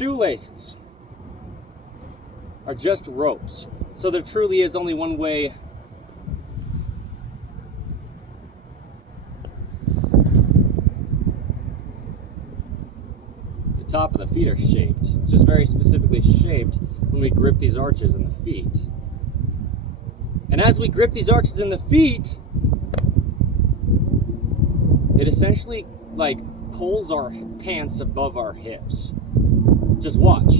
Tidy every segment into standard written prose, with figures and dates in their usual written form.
shoelaces are just ropes. So there truly is only one way the top of the feet are shaped. It's just very specifically shaped when we grip these arches in the feet. And as we grip these arches in the feet, it essentially like pulls our pants above our hips. Just watch.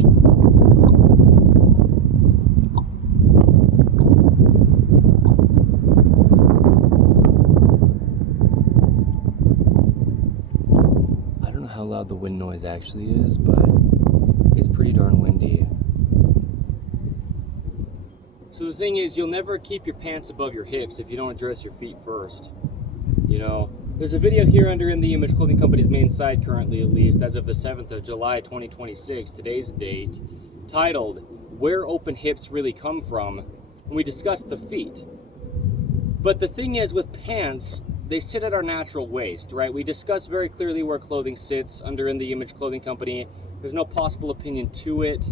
I don't know how loud the wind noise actually is, but it's pretty darn windy. So the thing is, you'll never keep your pants above your hips if you don't address your feet first. You know, there's a video here under In The Image Clothing Company's main site currently, at least, as of the 7th of July, 2026, today's date, titled, Where Open Hips Really Come From, and we discussed the feet. But the thing is, with pants, they sit at our natural waist, right? We discuss very clearly where clothing sits under In The Image Clothing Company. There's no possible opinion to it.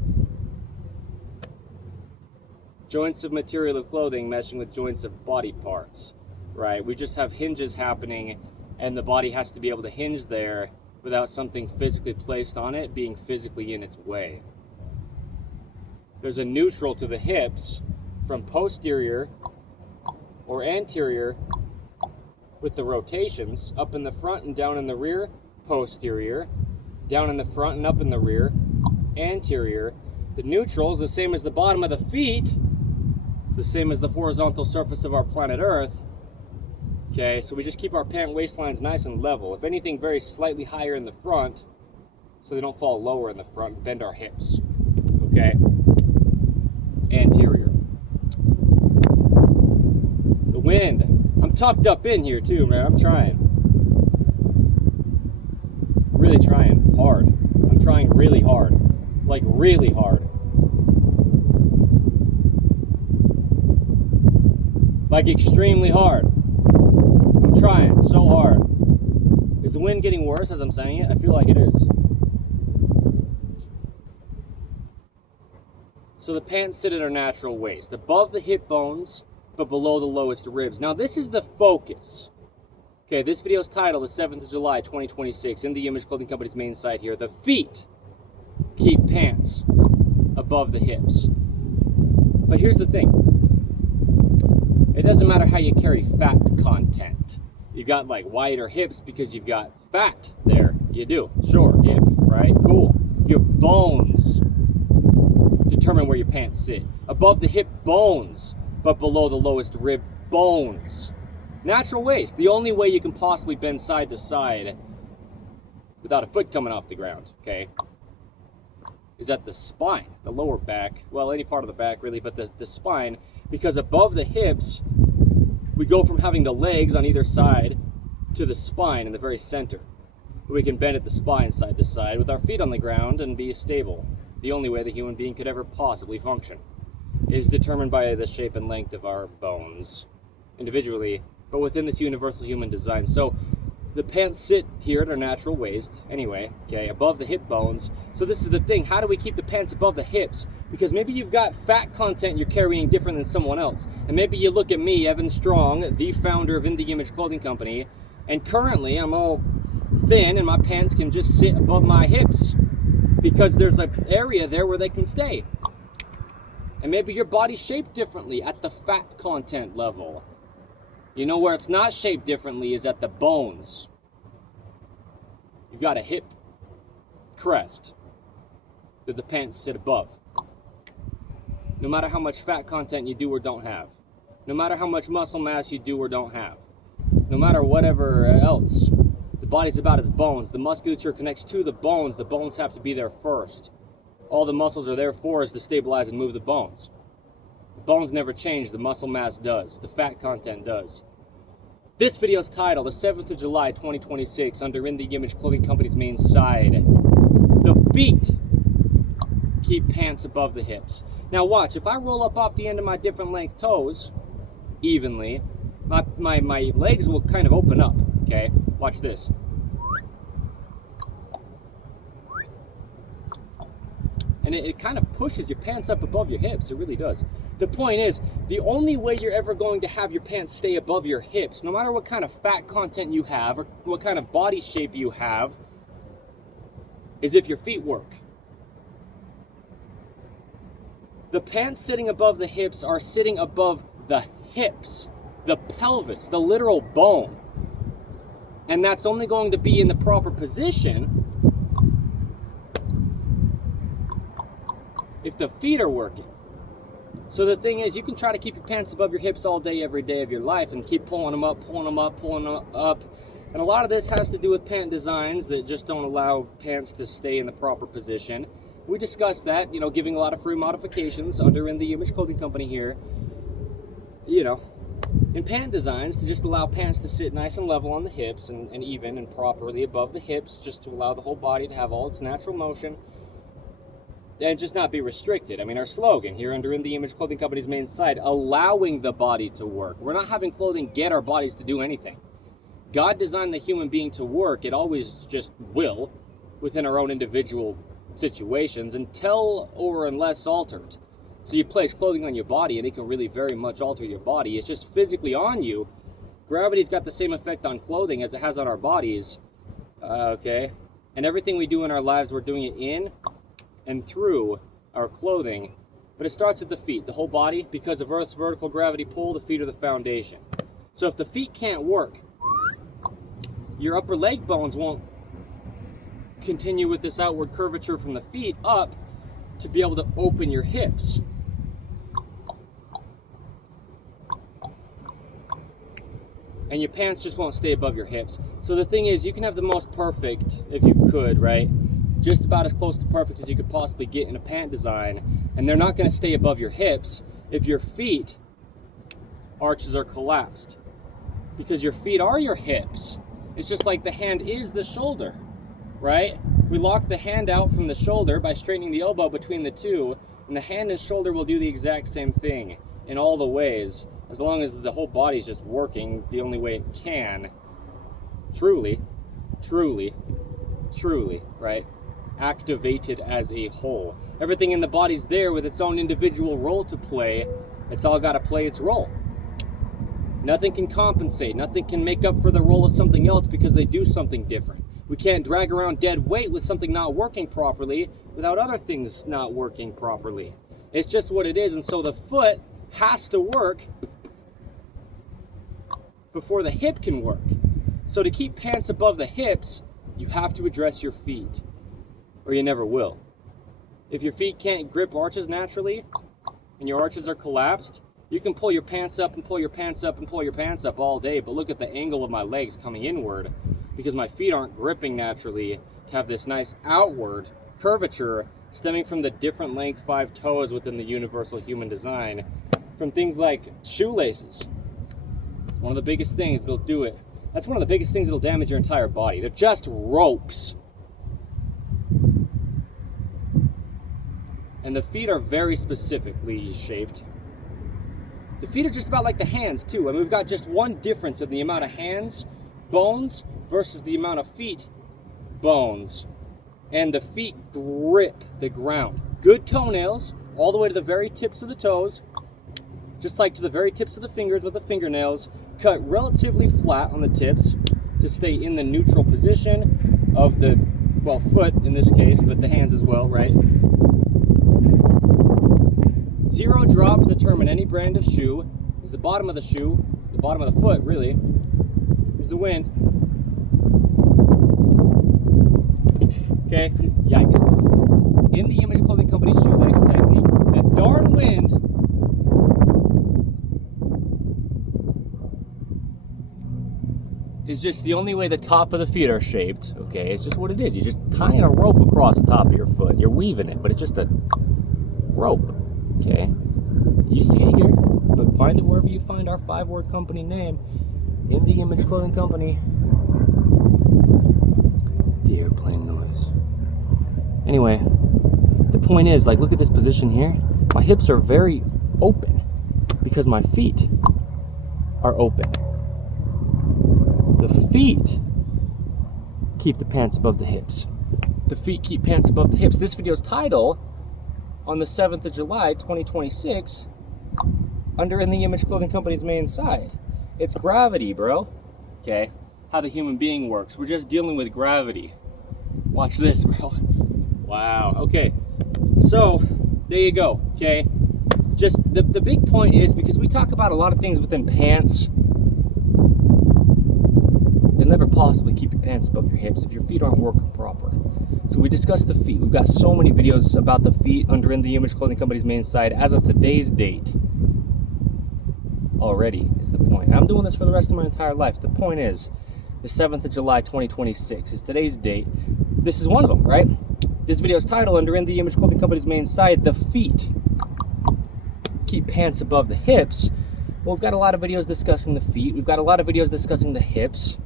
Joints of material of clothing meshing with joints of body parts, right? We just have hinges happening, and the body has to be able to hinge there without something physically placed on it being physically in its way. There's a neutral to the hips from posterior or anterior with the rotations, up in the front and down in the rear, posterior, down in the front and up in the rear, anterior. The neutral is the same as the bottom of the feet. It's the same as the horizontal surface of our planet Earth. Okay, so we just keep our pant waistlines nice and level. If anything, very slightly higher in the front, so they don't fall lower in the front, bend our hips. Okay? Anterior. The wind. I'm tucked up in here too, man. I'm trying. Really trying hard. I'm trying really hard. Like really hard. Like extremely hard. I'm trying so hard. Is the wind getting worse as I'm saying it? I feel like it is. So the pants sit at our natural waist, above the hip bones, but below the lowest ribs. Now this is the focus. Okay, this video's title is 7th of July, 2026, In The Image Clothing Company's main site here. The feet keep pants above the hips. But here's the thing. It doesn't matter how you carry fat content. You've got like wider hips because you've got fat there. You do, sure, if, right? Cool. Your bones determine where your pants sit. Above the hip bones, but below the lowest rib bones. Natural waist, the only way you can possibly bend side to side without a foot coming off the ground, okay, is at the spine, the lower back, well, any part of the back really, but the spine, because above the hips, we go from having the legs on either side to the spine in the very center. We can bend at the spine side to side with our feet on the ground and be stable. The only way the human being could ever possibly function is determined by the shape and length of our bones individually, but within this universal human design. So the pants sit here at our natural waist, anyway, okay, above the hip bones. So this is the thing, how do we keep the pants above the hips? Because maybe you've got fat content you're carrying different than someone else. And maybe you look at me, Evan Strong, the founder of In The Image Clothing Company, and currently I'm all thin and my pants can just sit above my hips because there's an area there where they can stay. And maybe your body's shaped differently at the fat content level. You know where it's not shaped differently is at the bones. You've got a hip crest that the pants sit above. No matter how much fat content you do or don't have. No matter how much muscle mass you do or don't have. No matter whatever else. The body's about its bones. The musculature connects to the bones. The bones have to be there first. All the muscles are there for is to stabilize and move the bones. The bones never change. The muscle mass does. The fat content does. This video's title, the 7th of July, 2026, under In The Image Clothing Company's main side. The feet keep pants above the hips. Now watch, if I roll up off the end of my different length toes evenly, my legs will kind of open up, okay? Watch this. And it kind of pushes your pants up above your hips. It really does. The point is, the only way you're ever going to have your pants stay above your hips, no matter what kind of fat content you have or what kind of body shape you have, is if your feet work. The pants sitting above the hips are sitting above the hips, the pelvis, the literal bone. And that's only going to be in the proper position if the feet are working. So the thing is, you can try to keep your pants above your hips all day, every day of your life, and keep pulling them up, pulling them up, pulling them up. And a lot of this has to do with pant designs that just don't allow pants to stay in the proper position. We discussed that, you know, giving a lot of free modifications under In The Image Clothing Company here, you know, in pant designs to just allow pants to sit nice and level on the hips and even and properly above the hips, just to allow the whole body to have all its natural motion and just not be restricted. I mean, our slogan here under In The Image Clothing Company's main site, allowing the body to work. We're not having clothing get our bodies to do anything. God designed the human being to work. It always just will within our own individual situations until or unless altered. So you place clothing on your body and it can really very much alter your body. It's just physically on you. Gravity's got the same effect on clothing as it has on our bodies. Okay? And everything we do in our lives, we're doing it in and through our clothing. But it starts at the feet, the whole body. Because of Earth's vertical gravity pull, the feet are the foundation. So if the feet can't work, your upper leg bones won't continue with this outward curvature from the feet up to be able to open your hips. And your pants just won't stay above your hips. So the thing is, you can have the most perfect, if you could, right? Just about as close to perfect as you could possibly get in a pant design, and they're not going to stay above your hips if your feet arches are collapsed, because your feet are your hips. It's just like the hand is the shoulder, right? We lock the hand out from the shoulder by straightening the elbow between the two, and the hand and shoulder will do the exact same thing in all the ways, as long as the whole body's just working the only way it can. Truly, right? Activated as a whole. Everything in the body's there with its own individual role to play. It's all got to play its role. Nothing can compensate. Nothing can make up for the role of something else because they do something different. We can't drag around dead weight with something not working properly without other things not working properly. It's just what it is. And so the foot has to work before the hip can work. So to keep pants above the hips, you have to address your feet, or you never will. If your feet can't grip arches naturally and your arches are collapsed, you can pull your pants up and pull your pants up and pull your pants up all day, but look at the angle of my legs coming inward because my feet aren't gripping naturally to have this nice outward curvature stemming from the different length 5 toes within the universal human design, from things like shoelaces. One of the biggest things that'll do it. That's one of the biggest things that'll damage your entire body. They're just ropes. And the feet are very specifically shaped. The feet are just about like the hands too. I mean, we've got just one difference in the amount of hands, bones, versus the amount of feet, bones. And the feet grip the ground. Good toenails, all the way to the very tips of the toes, just like to the very tips of the fingers with the fingernails, cut relatively flat on the tips to stay in the neutral position of the, well, foot in this case, but the hands as well, right? Zero drop to determine any brand of shoe is the bottom of the shoe, the bottom of the foot, really. Here's the wind. Okay, yikes. In the Image Clothing Company shoelace technique, that darn wind is just the only way the top of the feet are shaped. Okay, it's just what it is. You're just tying a rope across the top of your foot. You're weaving it, but it's just a rope. Okay, you see it here, but find it wherever you find our 5-word company name, In The Image Clothing Company. The airplane noise. Anyway, the point is, like, look at this position here. My hips are very open because my feet are open. The feet keep the pants above the hips. The feet keep pants above the hips. This video's title on the 7th of July, 2026, under In the Image Clothing Company's main site. It's gravity, bro. Okay? How the human being works. We're just dealing with gravity. Watch this, bro. Wow. Okay. So, there you go. Okay? Just the big point is, because we talk about a lot of things within pants, you'll never possibly keep your pants above your hips if your feet aren't working proper. So we discussed the feet. We've got so many videos about the feet under In the Image Clothing Company's main site as of today's date. Already is the point. I'm doing this for the rest of my entire life. The point is, the 7th of July, 2026 is today's date. This is one of them, right? This video is titled under In the Image Clothing Company's main site, the feet keep pants above the hips. Well, we've got a lot of videos discussing the feet. We've got a lot of videos discussing the hips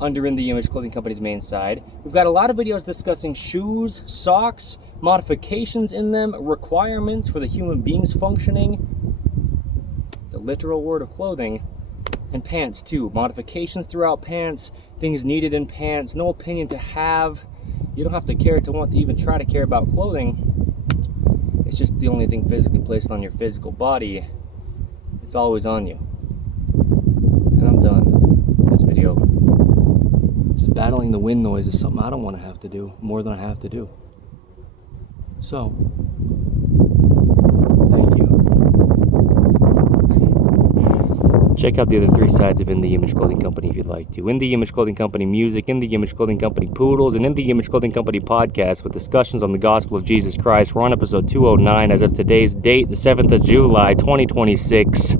under In the Image Clothing Company's main site. We've got a lot of videos discussing shoes, socks, modifications in them, requirements for the human being's functioning, the literal word of clothing, and pants too. Modifications throughout pants, things needed in pants, no opinion to have. You don't have to care to want to even try to care about clothing. It's just the only thing physically placed on your physical body. It's always on you. And I'm done with this video. Just battling the wind noise is something I don't want to have to do more than I have to do. So, thank you. Check out the other 3 sides of In the Image Clothing Company if you'd like to. In the Image Clothing Company Music, In the Image Clothing Company Poodles, and In the Image Clothing Company Podcast with discussions on the gospel of Jesus Christ. We're on episode 209 as of today's date, the 7th of July, 2026.